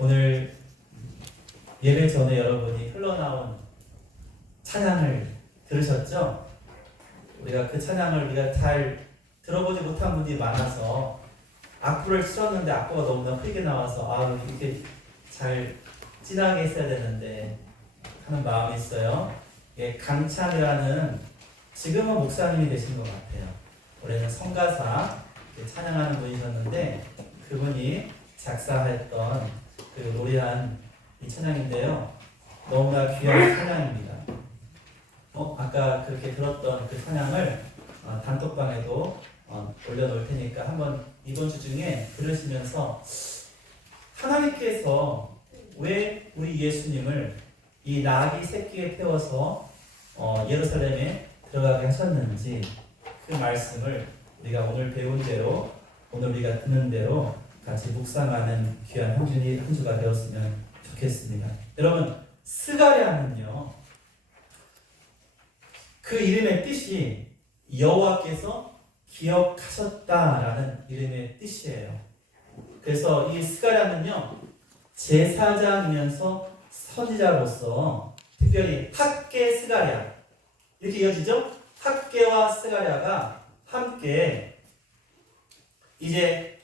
오늘 예배 전에 여러분이 흘러나온 찬양을 들으셨죠? 우리가 그 찬양을 우리가 잘 들어보지 못한 분들이 많아서 악보를 치렀는데 악보가 너무나 크게 나와서 이렇게 잘 진하게 했어야 되는데 하는 마음이 있어요. 강찬이라는 지금은 목사님이 되신 것 같아요. 올해는 성가사 찬양하는 분이셨는데 그분이 작사했던 그 노래한 이 찬양인데요. 너무나 귀한 찬양입니다. 아까 그렇게 들었던 그 찬양을 단톡방에도 올려놓을 테니까 한번 이번 주 중에 들으시면서 하나님께서 왜 우리 예수님을 이 나귀 새끼에 태워서 예루살렘에 들어가게 하셨는지 그 말씀을 우리가 오늘 배운 대로 오늘 우리가 듣는 대로 같이 묵상하는 귀한 한 주가 되었으면 좋겠습니다. 여러분 스가랴는요 그 이름의 뜻이 여호와께서 기억하셨다라는 이름의 뜻이에요. 그래서 이 스가랴는요 제사장이면서 선지자로서 특별히 학계 스가랴 이렇게 이어지죠? 학계와 스가랴가 함께 이제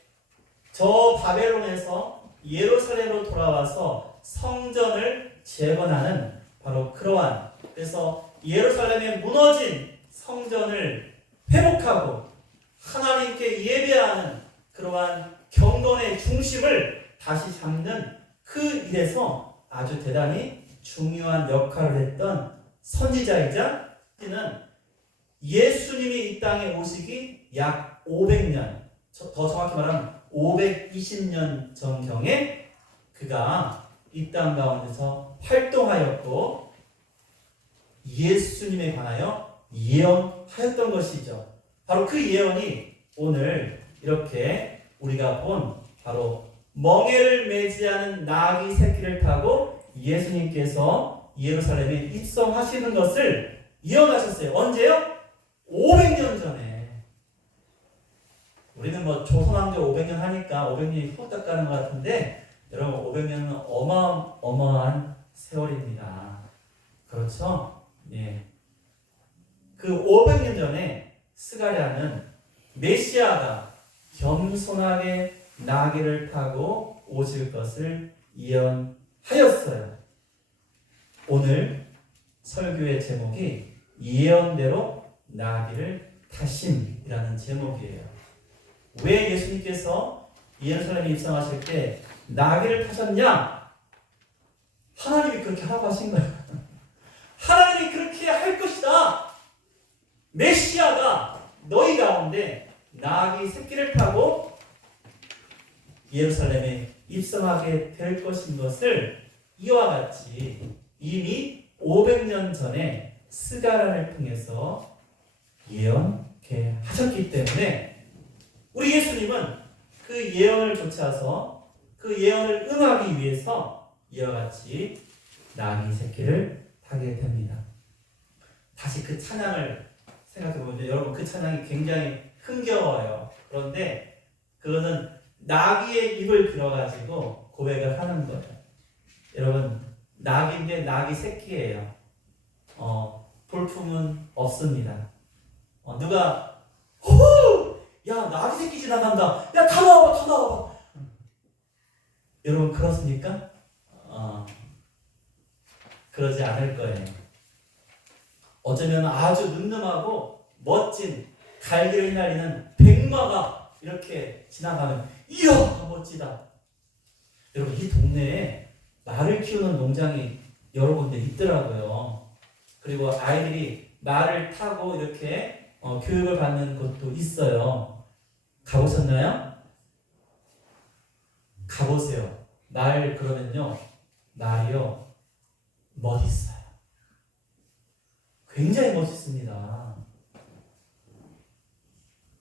저 바벨론에서 예루살렘으로 돌아와서 성전을 재건하는 바로 그러한 그래서 예루살렘에 무너진 성전을 회복하고 하나님께 예배하는 그러한 경건의 중심을 다시 잡는 그 일에서 아주 대단히 중요한 역할을 했던 선지자이자 예수님이 이 땅에 오시기 약 500년 더 정확히 말하면 520년 전경에 그가 이 땅 가운데서 활동하였고 예수님에 관하여 예언하였던 것이죠. 바로 그 예언이 오늘 이렇게 우리가 본 바로 멍에를 매지하는 나귀 새끼를 타고 예수님께서 예루살렘에 입성하시는 것을 예언하셨어요. 언제요? 500년 전에. 우리는 조선왕조 500년 하니까 500년이 후딱 가는 것 같은데 여러분 500년은 어마어마한 세월입니다. 그렇죠? 예. 그 500년 전에 스가랴는 메시아가 겸손하게 나귀를 타고 오실 것을 예언하였어요. 오늘 설교의 제목이 예언대로 나귀를 타심이라는 제목이에요. 왜 예수님께서 예루살렘에 입성하실 때 나귀를 타셨냐? 하나님이 그렇게 하라고 하신 거예요. 하나님이 그렇게 할 것이다. 메시아가 너희 가운데 나귀 새끼를 타고 예루살렘에 입성하게 될 것인 것을 이와 같이 이미 500년 전에 스가랴를 통해서 예언케 하셨기 때문에 우리 예수님은 그 예언을 좇아서 그 예언을 응하기 위해서 이와 같이 나귀 새끼를 타게 됩니다. 다시 그 찬양을 생각해보면 여러분 그 찬양이 굉장히 흥겨워요. 그런데 그거는 나귀의 입을 들어가지고 고백을 하는 거예요. 여러분 나귀인데 나귀 새끼예요. 볼품은 없습니다. 누가 호호! 야 나귀 새끼 지나간다. 야 다 나와봐. 여러분 그렇습니까? 그러지 않을 거예요. 어쩌면 아주 늠름하고 멋진 갈기를 휘날리는 백마가 이렇게 지나가면 이야 멋지다. 여러분 이 동네에 말을 키우는 농장이 여러 군데 있더라고요. 그리고 아이들이 말을 타고 이렇게 교육을 받는 곳도 있어요. 가보셨나요? 가보세요. 그러면요 말이요 멋있어요. 굉장히 멋있습니다.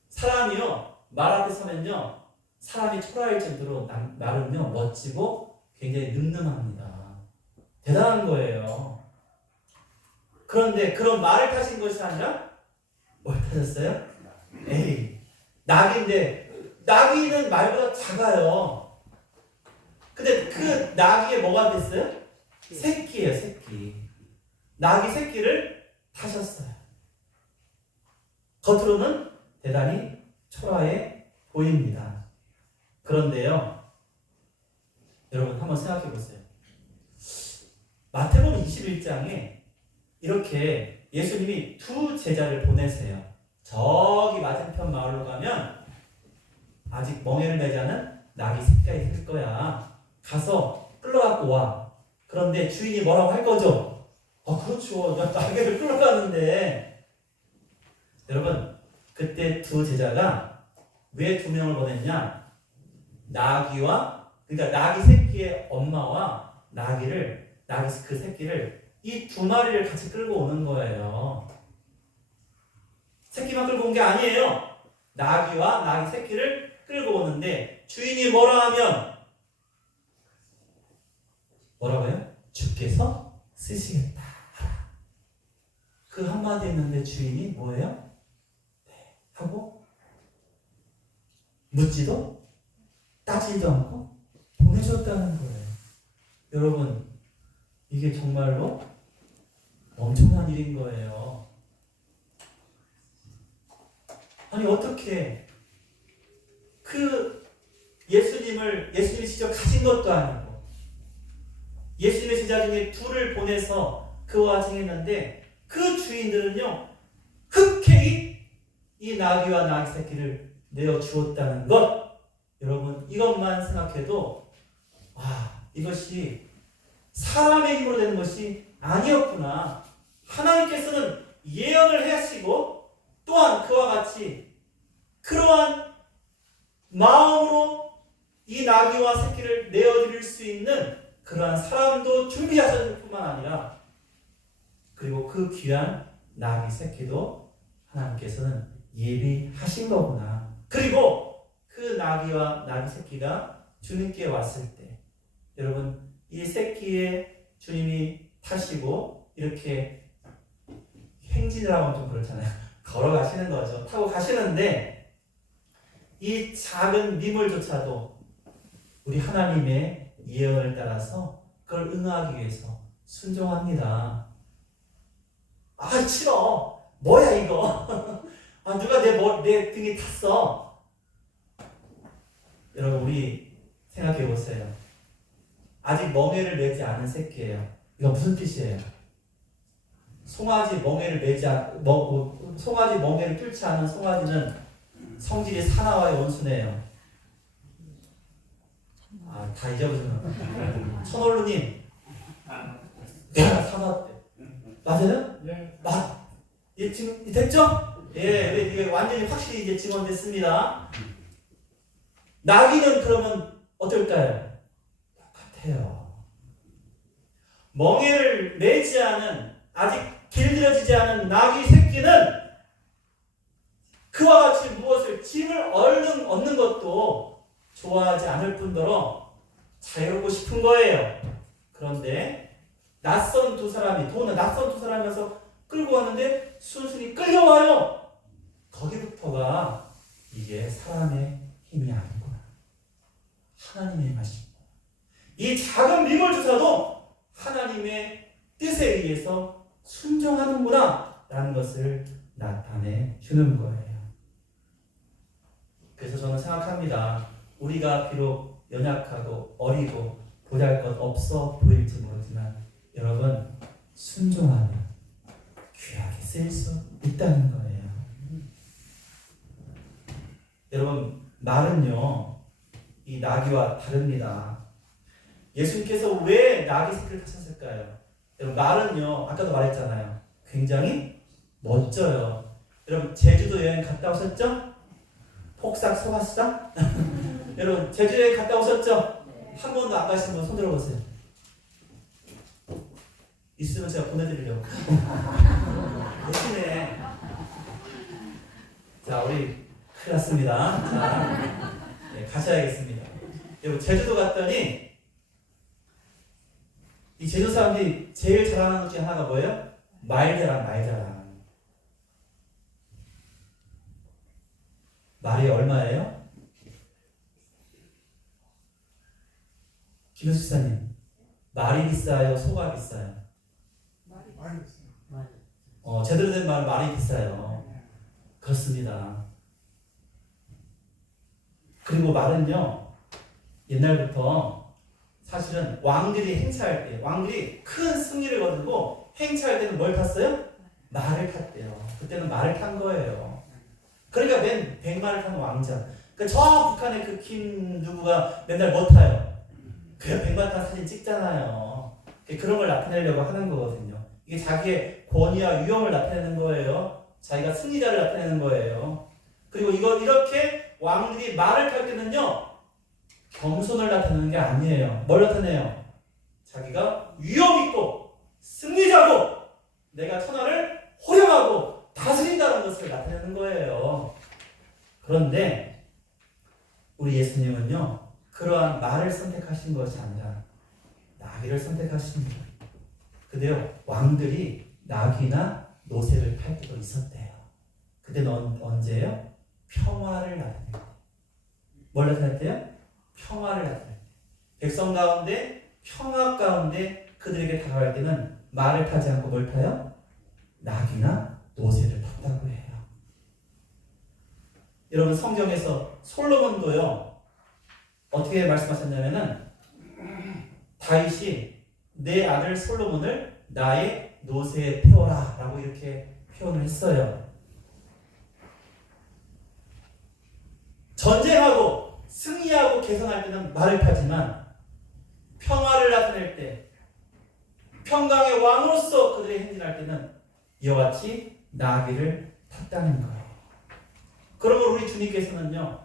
사람이요 말 앞에 서면요 사람이 초라할 정도로 말은요 멋지고 굉장히 늠름합니다. 대단한 거예요. 그런데 그런 말을 타신 것이 아니라 뭘 타셨어요? 나귀인데 나귀는 말보다 작아요. 근데 그 나귀에 뭐가 됐어요? 새끼예요, 새끼. 나귀 새끼를 타셨어요. 겉으로는 대단히 초라해 보입니다. 그런데요, 여러분 한번 생각해 보세요. 마태복음 21장에 이렇게 예수님이 두 제자를 보내세요. 저기 맞은편 마을로 가면 아직 멍에를 매지 않은 나귀 새끼가 있을 거야. 가서 끌러갖고 와. 그런데 주인이 뭐라고 할 거죠? 그렇죠. 나귀를 끌러가는데. 여러분, 그때 두 제자가 왜 두 명을 보냈냐? 그러니까 나귀 새끼의 엄마와 나귀 그 새끼를 이 두 마리를 같이 끌고 오는 거예요. 새끼만 끌고 온 게 아니에요. 나귀와 나귀 새끼를 끌고 오는데 주인이 뭐라고요? 주께서 쓰시겠다. 그 한마디 했는데 주인이 뭐예요? 네. 하고 묻지도 따지지도 않고 보내줬다는 거예요. 여러분, 이게 정말로 엄청난 일인 거예요. 아니 어떻게 예수님이 직접 가신 것도 아니고 예수님의 제자 중에 둘을 보내서 그와 행했는데 그 주인들은요 흔쾌히 이 나귀와 나귀 새끼를 내어 주었다는 것. 여러분 이것만 생각해도 이것이 사람의 힘으로 되는 것이 아니었구나. 하나님께서는 예언을 하시고 또한 그와 같이 그러한 마음으로 이 나귀와 새끼를 내어드릴 수 있는 그러한 사람도 준비하셨을 뿐만 아니라 그리고 그 귀한 나귀 새끼도 하나님께서는 예비하신 거구나. 그리고 그 나귀와 나귀 새끼가 주님께 왔을 때 여러분 이 새끼에 주님이 타시고 이렇게 행진을 하면 좀 그렇잖아요. 걸어가시는 거죠. 타고 가시는데 이 작은 미물조차도 우리 하나님의 예언을 따라서 그걸 응하기 위해서 순종합니다. 싫어. 뭐야 이거. 누가 내 등에 탔어. 여러분 우리 생각해 보세요. 아직 멍에를 매지 않은 새끼예요. 이거 무슨 뜻이에요? 송아지 멍에를 뚫지 않은 송아지는 성질이 사나워의 원수네요. 다 잊어버리면 천홀루님 내가 사놨대. 맞아요? 네. 지금 됐죠? 예, 이게 완전히 확실히 이제 증언됐습니다. 나귀는 그러면 어떨까요? 똑같아요. 멍에를 매지 않은 아직 길들여지지 않은 나귀 새끼는 그와 같이 무엇을 짐을 얼른 얻는 것도 좋아하지 않을 뿐더러 자유롭고 싶은 거예요. 그런데 낯선 두 사람이면서 끌고 왔는데 순순히 끌려와요. 거기부터가 이게 사람의 힘이 아니구나. 하나님의 맛입니다. 이 작은 미물조차도 하나님의 뜻에 의해서 순종하는구나 라는 것을 나타내 주는 거예요. 그래서 저는 생각합니다. 우리가 비록 연약하고 어리고 보잘것없어 보일지 모르지만 여러분 순종하면 귀하게 쓰일 수 있다는 거예요. 여러분 말은요 이 나귀와 다릅니다. 예수님께서 왜 나귀 새끼를 타셨을까요? 여러분 말은요 아까도 말했잖아요. 굉장히 멋져요. 여러분 제주도 여행 갔다 오셨죠? 폭삭 소가수다? 여러분 제주 여행 갔다 오셨죠? 한 번도 안 가신 분 손 들어보세요. 있으면 제가 보내드리려고. 대신에 자 우리 큰일 났습니다. 자 가셔야겠습니다. 여러분 제주도 갔더니 이 제주 사람들이 제일 잘하는 것 중에 하나가 뭐예요? 말자랑. 말이 얼마예요? 김효수 집사님, 말이 비싸요? 소가 비싸요? 제대로 된 말, 말이 비싸요. 그렇습니다. 그리고 말은요, 옛날부터 사실은 왕들이 행차할 때, 왕들이 큰 승리를 거두고 행차할 때는 뭘 탔어요? 말을 탔대요. 그때는 말을 탄 거예요. 그러니까 맨 100마를 탄 왕자. 저 북한의 그 김 누구가 맨날 뭐 타요? 그냥 100마 탄 사진 찍잖아요. 그런 걸 나타내려고 하는 거거든요. 이게 자기의 권위와 위엄을 나타내는 거예요. 자기가 승리자를 나타내는 거예요. 그리고 이렇게 왕들이 말을 탈 때는요, 겸손을 나타내는 게 아니에요. 뭘 나타내요? 자기가 위엄 있고 승리자고 내가 천하를 호령하고 다스린다는 것을 나타내는 거예요. 그런데 우리 예수님은요, 그러한 말을 선택하신 것이 아니라 나귀를 선택하십니다. 근데요, 왕들이 나귀나 노새를 탈 때도 있었대요. 그때는 언제예요? 평화를 나타내요. 뭘 나타냈대요? 평화를 나타내요. 백성 가운데, 평화 가운데 그들에게 다가갈 때는 말을 타지 않고 뭘 타요? 나귀나 노새를 탔다고 해요. 여러분, 성경에서 솔로몬도요, 어떻게 말씀하셨냐면은, 다윗이 내 아들 솔로몬을 나의 노새에 태워라 라고 이렇게 표현을 했어요. 전쟁하고 승리하고 개선할 때는 말을 타지만 평화를 나타낼 때, 평강의 왕으로서 그들이 행진할 때는 이와 같이 나귀를 탔다는 거예요. 그러면 우리 주님께서는요,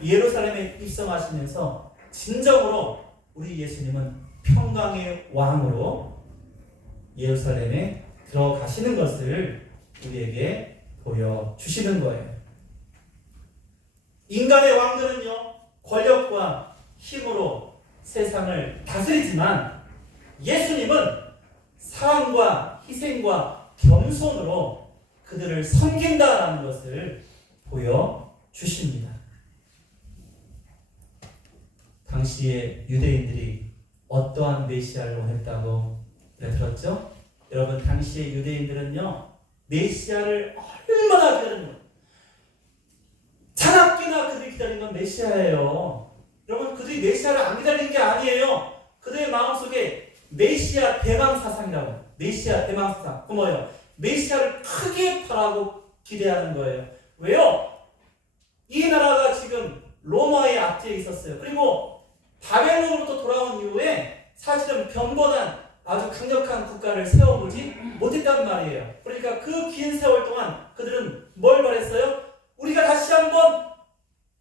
예루살렘에 입성하시면서 진정으로 우리 예수님은 평강의 왕으로 예루살렘에 들어가시는 것을 우리에게 보여주시는 거예요. 인간의 왕들은요, 권력과 힘으로 세상을 다스리지만 예수님은 사랑과 희생과 겸손으로 그들을 섬긴다라는 것을 보여주십니다. 당시에 유대인들이 어떠한 메시아를 원했다고 들었죠? 여러분, 당시의 유대인들은요, 메시아를 얼마나 기다리는 거예요. 자나깨나 그들이 기다린 건 메시아예요. 여러분, 그들이 메시아를 안 기다리는 게 아니에요. 그들의 마음속에 메시아 대망 사상이라고 해요. 메시아 대망 사상. 그 뭐예요? 메시아를 크게 바라고 기대하는 거예요. 왜요? 이 나라가 지금 로마의 압제에 있었어요. 그리고 바벨론으로부터 돌아온 이후에 사실은 변보단 아주 강력한 국가를 세워보지 못했단 말이에요. 그러니까 그 긴 세월 동안 그들은 뭘 바랬어요? 우리가 다시 한번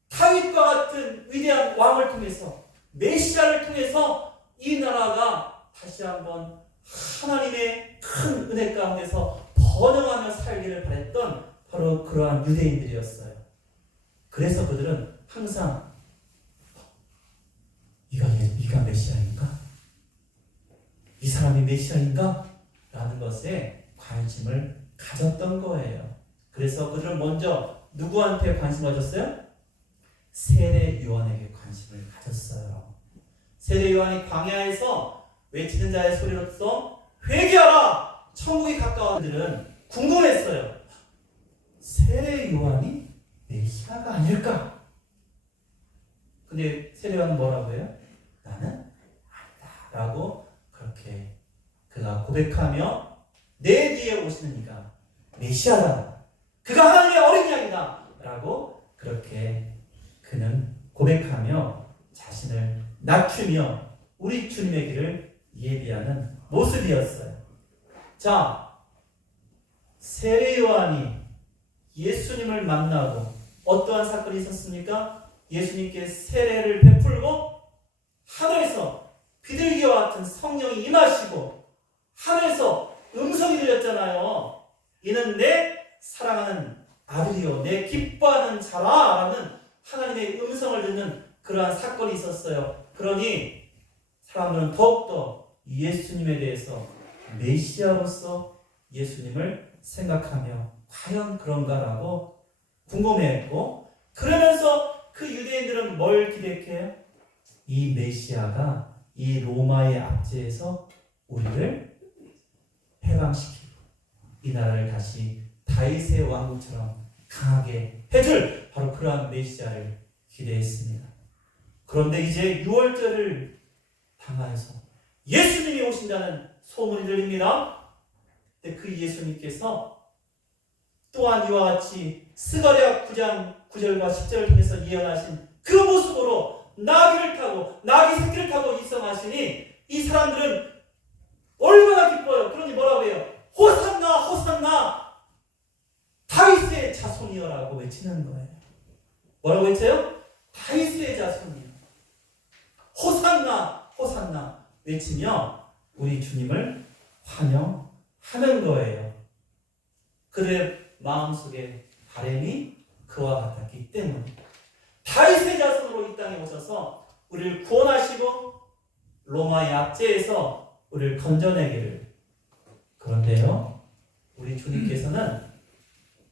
다윗과 같은 위대한 왕을 통해서, 메시아를 통해서 이 나라가 다시 한번 하나님의 큰 은혜 가운데서 번영하며 살기를 바랬던 바로 그러한 유대인들이었어요. 그래서 그들은 항상 이가 메시아인가? 이 사람이 메시아인가? 라는 것에 관심을 가졌던 거예요. 그래서 그들은 먼저 누구한테 관심을 가졌어요? 세례 요한에게 관심을 가졌어요. 세례 요한이 광야에서 외치는 자의 소리로서 회개하라! 천국이 가까운 들은 궁금했어요. 세례 요한이 메시아가 아닐까? 근데 세례 요한은 뭐라고 해요? 나는 아니다 라고 그렇게 그가 고백하며 내 뒤에 오시는 이가 메시아다, 그가 하나님의 어린 양이다 라고 그렇게 그는 고백하며 자신을 낮추며 우리 주님의 길을 예비하는 모습이었어요. 자, 세례 요한이 예수님을 만나고 어떠한 사건이 있었습니까? 예수님께 세례를 베풀고 하늘에서 비둘기와 같은 성령이 임하시고 하늘에서 음성이 들렸잖아요. 이는 내 사랑하는 아들이요 내 기뻐하는 자라라는 하나님의 음성을 듣는 그러한 사건이 있었어요. 그러니 사람들은 더욱더 예수님에 대해서 메시아로서 예수님을 생각하며 과연 그런가라고 궁금해했고, 그러면서 그 유대인들은 뭘 기대해요? 이 메시아가 이 로마의 압제에서 우리를 해방시키고 이 나라를 다시 다윗의 왕국처럼 강하게 해줄 바로 그러한 메시아를 기대했습니다. 그런데 이제 6월절을 당하여서 예수님이 오신다는 소문이 들립니다. 근데 그 예수님께서 또한 이와 같이 스가랴 9장 9절과 10절을 통해서 예언하신 그 모습으로 나귀를 타고 나귀 새끼를 타고 입성하시니 이 사람들은 얼마나 기뻐요. 그러니 뭐라고 해요? 호산나 호산나 다윗의 자손이여라고 외치는 거예요. 뭐라고 외쳐요? 다윗의 자손이요. 호산나 호산나 외치며 우리 주님을 환영하는 거예요. 그들의 마음속에 바람이 그와 같았기 때문에 다윗의 자손으로 이 땅에 오셔서 우리를 구원하시고 로마의 압제에서 우리를 건져내기를. 그런데요, 우리 주님께서는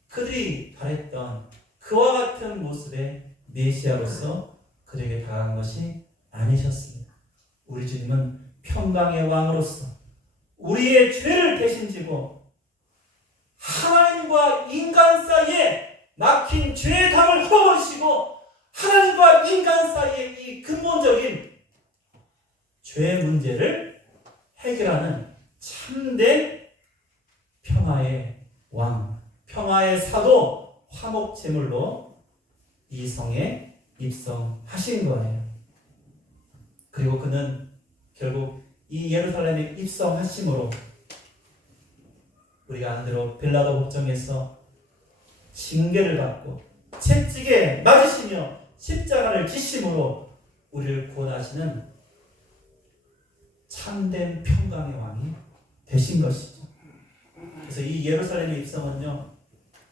그들이 바랬던 그와 같은 모습의 메시아로서 그들에게 다가간 것이 아니셨습니다. 우리 주님은 평강의 왕으로서 우리의 죄를 대신 지고 하나님과 인간 사이에 막힌 죄의 담을 헐어버리시고 하나님과 인간 사이의 이 근본적인 죄의 문제를 해결하는 참된 평화의 왕, 평화의 사도, 화목제물로 이 성에 입성하신 거예요. 그리고 그는 결국 이 예루살렘에 입성하심으로 우리가 아는 대로 빌라도 법정에서 징계를 받고 채찍에 맞으시며 십자가를 지심으로 우리를 구원하시는 참된 평강의 왕이 되신 것이죠. 그래서 이 예루살렘의 입성은요,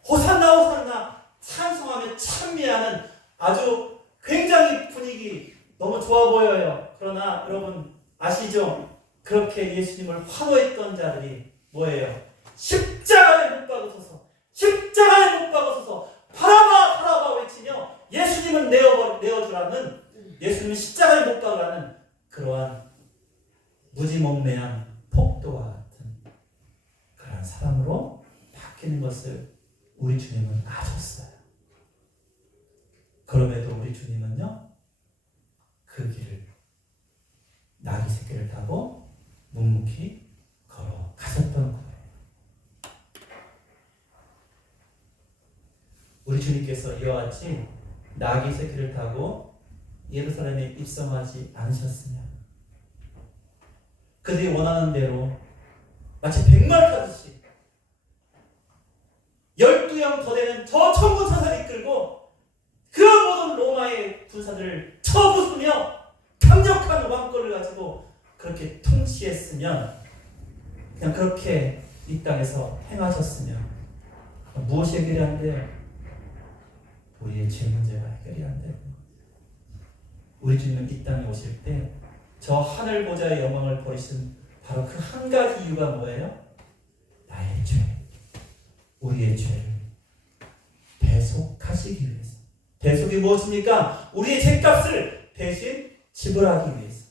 호산나 호산나 찬송하며 찬미하는 아주 굉장히 분위기 너무 좋아 보여요. 그러나 여러분 아시죠? 그렇게 예수님을 환호했던 자들이 뭐예요? 십자가에 못 박으소서, 십자가에 못 박으소서, 바라바 바라바 외치며 예수님은 내어주라는, 예수님은 십자가에 못 박으라는 그러한 무지몽매한 폭도와 같은 그러한 사람으로 바뀌는 것을 우리 주님은 아셨어요. 그럼에도 우리 주님은요, 그 길을 나귀 새끼를 타고 묵묵히 걸어가셨던 거예요. 우리 주님께서 이와 같이 나귀 새끼를 타고 예루살렘에 입성하지 않으셨으면 그들이 원하는 대로 마치 백말 타듯이 12형 더 되는 저 천군 천사를 이끌고 그 모든 로마의 군사들을 쳐부수며 강력한 왕권을 가지고 그렇게 통치했으면, 그냥 그렇게 이 땅에서 행하셨으면 무엇이 해결이 안 돼요? 우리의 죄 문제가 해결이 안 돼요. 우리 주님은 이 땅에 오실 때 저 하늘 보좌의 영광을 버리신 바로 그 한 가지 이유가 뭐예요? 나의 죄, 우리의 죄를 대속하시기 위해서. 대속이 무엇입니까? 우리의 죄값을 대신 지불하기 위해서.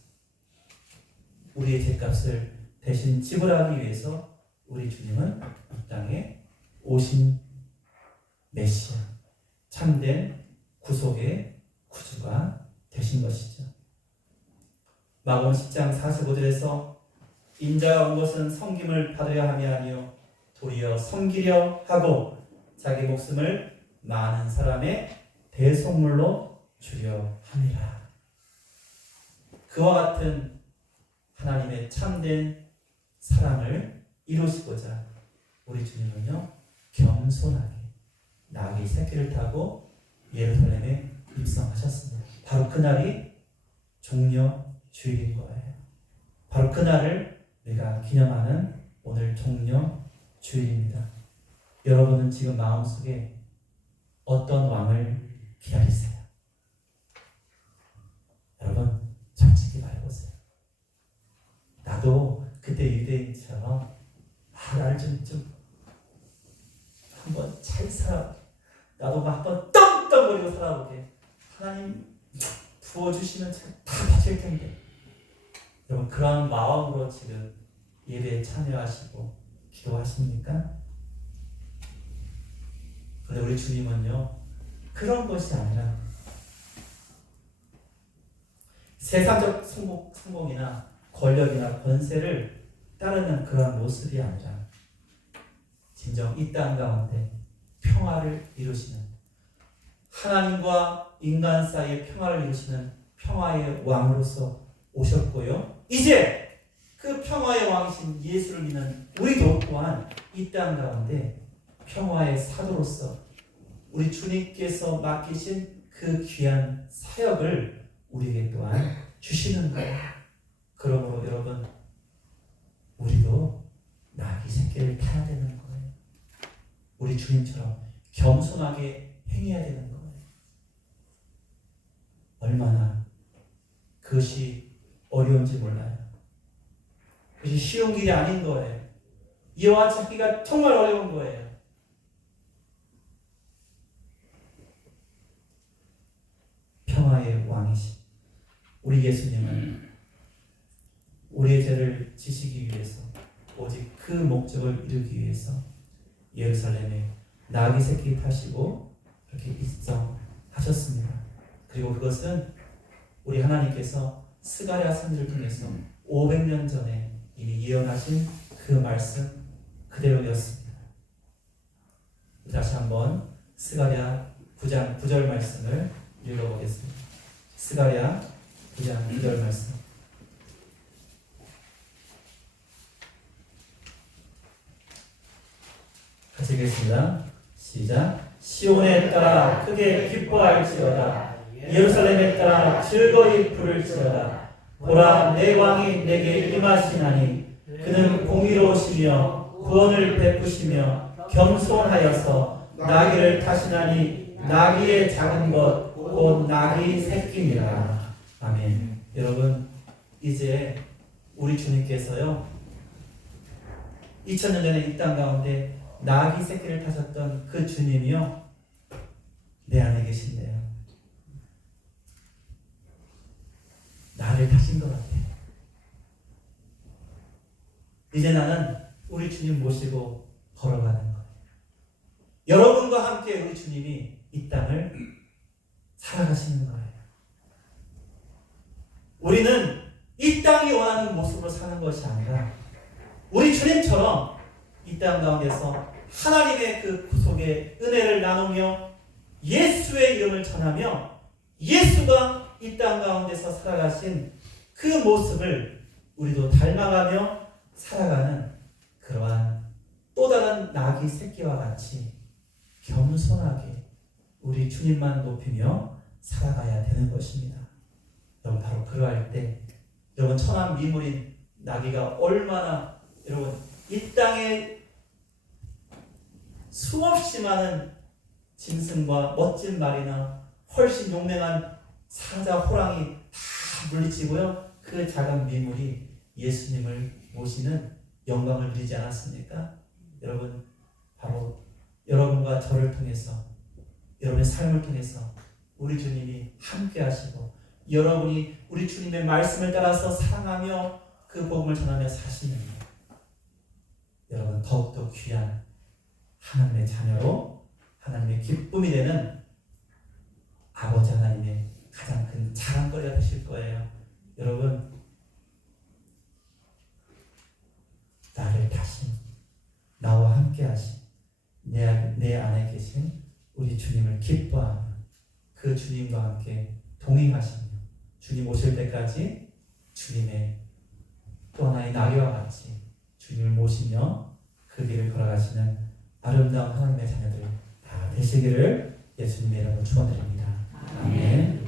우리의 죄값을 대신 지불하기 위해서 우리 주님은 이 땅에 오신 메시아, 참된 구속의 구주가 되신 것이죠. 마가복음 10장 45절에서 인자가 온 것은 섬김을 받아야 함이 아니요 도리어 섬기려 하고 자기 목숨을 많은 사람의 대속물로 주려 함이라. 그와 같은 하나님의 참된 사랑을 이루시고자 우리 주님은요, 겸손하게 나귀 새끼를 타고 예루살렘에 입성하셨습니다. 바로 그날이 종려 주일인 거예요. 바로 그날을 우리가 기념하는 오늘 종려 주일입니다. 여러분은 지금 마음속에 어떤 왕을 기다리세요? 여러분 솔직히 말해보세요. 나도 그때 유대인처럼 나를 좀 한번 잘 살아, 나도 한번 떵떵거리고 살아보게. 하나님 부어주시면 제가 다 바칠 텐데. 여러분 그런 마음으로 지금 예배에 참여하시고 기도하십니까? 그런데 우리 주님은요 그런 것이 아니라 세상적 성공이나 권력이나 권세를 따르는 그런 모습이 아니라 진정 이 땅 가운데 평화를 이루시는, 하나님과 인간 사이의 평화를 이루시는 평화의 왕으로서 오셨고요. 이제 그 평화의 왕이신 예수를 믿는 우리도 또한 이 땅 가운데 평화의 사도로서 우리 주님께서 맡기신 그 귀한 사역을 우리에게 또한 주시는 거예요. 그러므로 여러분 우리도 나귀 새끼를 타야 되는 거예요. 우리 주님처럼 겸손하게 행해야 되는 거예요. 얼마나 그것이 어려운지 몰라요. 그것이 쉬운 길이 아닌 거예요. 이와 찾기가 정말 어려운 거예요. 평화의 왕이신 우리 예수님은 우리의 죄를 지시기 위해서, 오직 그 목적을 이루기 위해서 예루살렘에 나귀 새끼 타시고 그렇게 입성하셨습니다. 그리고 그것은 우리 하나님께서 스가랴 선지를 통해서 500년 전에 이미 예언하신 그 말씀 그대로였습니다. 다시 한번 스가랴 9장 9절 말씀을 읽어보겠습니다. 스가랴 9장 9절 말씀. 같이 읽겠습니다. 시작. 시온에 따라 크게 기뻐할지어다. 예루살렘에 따라 즐거이 부를지어다. 보라, 내 왕이 내게 임하시나니 그는 공의로우시며 구원을 베푸시며 겸손하여서 나귀를 타시나니 나귀의 작은 것 곧 나귀 새끼니라. 아멘. 여러분 이제 우리 주님께서요 2000년 전에 이 땅 가운데 나귀 새끼를 타셨던 그 주님이요 내 안에 계신데요. 나를 타신 것 같아요. 이제 나는 우리 주님 모시고 걸어가는 거예요. 여러분과 함께 우리 주님이 이 땅을 살아가시는 거예요. 우리는 이 땅이 원하는 모습으로 사는 것이 아니라 우리 주님처럼 이 땅 가운데서 하나님의 그 구속의 은혜를 나누며 예수의 이름을 전하며 예수가 이 땅 가운데서 살아가신 그 모습을 우리도 닮아가며 살아가는 그러한 또 다른 나귀 새끼와 같이 겸손하게 우리 주님만 높이며 살아가야 되는 것입니다. 여러분 바로 그러할 때 여러분 천한 미물인 나귀가 얼마나 여러분 이 땅에 수없이 많은 짐승과 멋진 말이나 훨씬 용맹한 사자, 호랑이 다 물리치고요. 그 작은 미물이 예수님을 모시는 영광을 누리지 않았습니까? 여러분 바로 여러분과 저를 통해서 여러분의 삶을 통해서 우리 주님이 함께 하시고 여러분이 우리 주님의 말씀을 따라서 사랑하며 그 복음을 전하며 사시는 여러분 더욱더 귀한 하나님의 자녀로 하나님의 기쁨이 되는 아버지 하나님의 가장 큰 자랑거리가 되실 거예요. 여러분 나를 타신 나와 함께 하신 내 안에 계신 우리 주님을 기뻐하며 그 주님과 함께 동행하시며 주님 오실 때까지 주님의 또 하나의 나귀와 같이 주님을 모시며 그 길을 걸어가시는 아름다운 하나님의 자녀들 다 되시기를 예수님의 이름으로 축원드립니다. 아멘.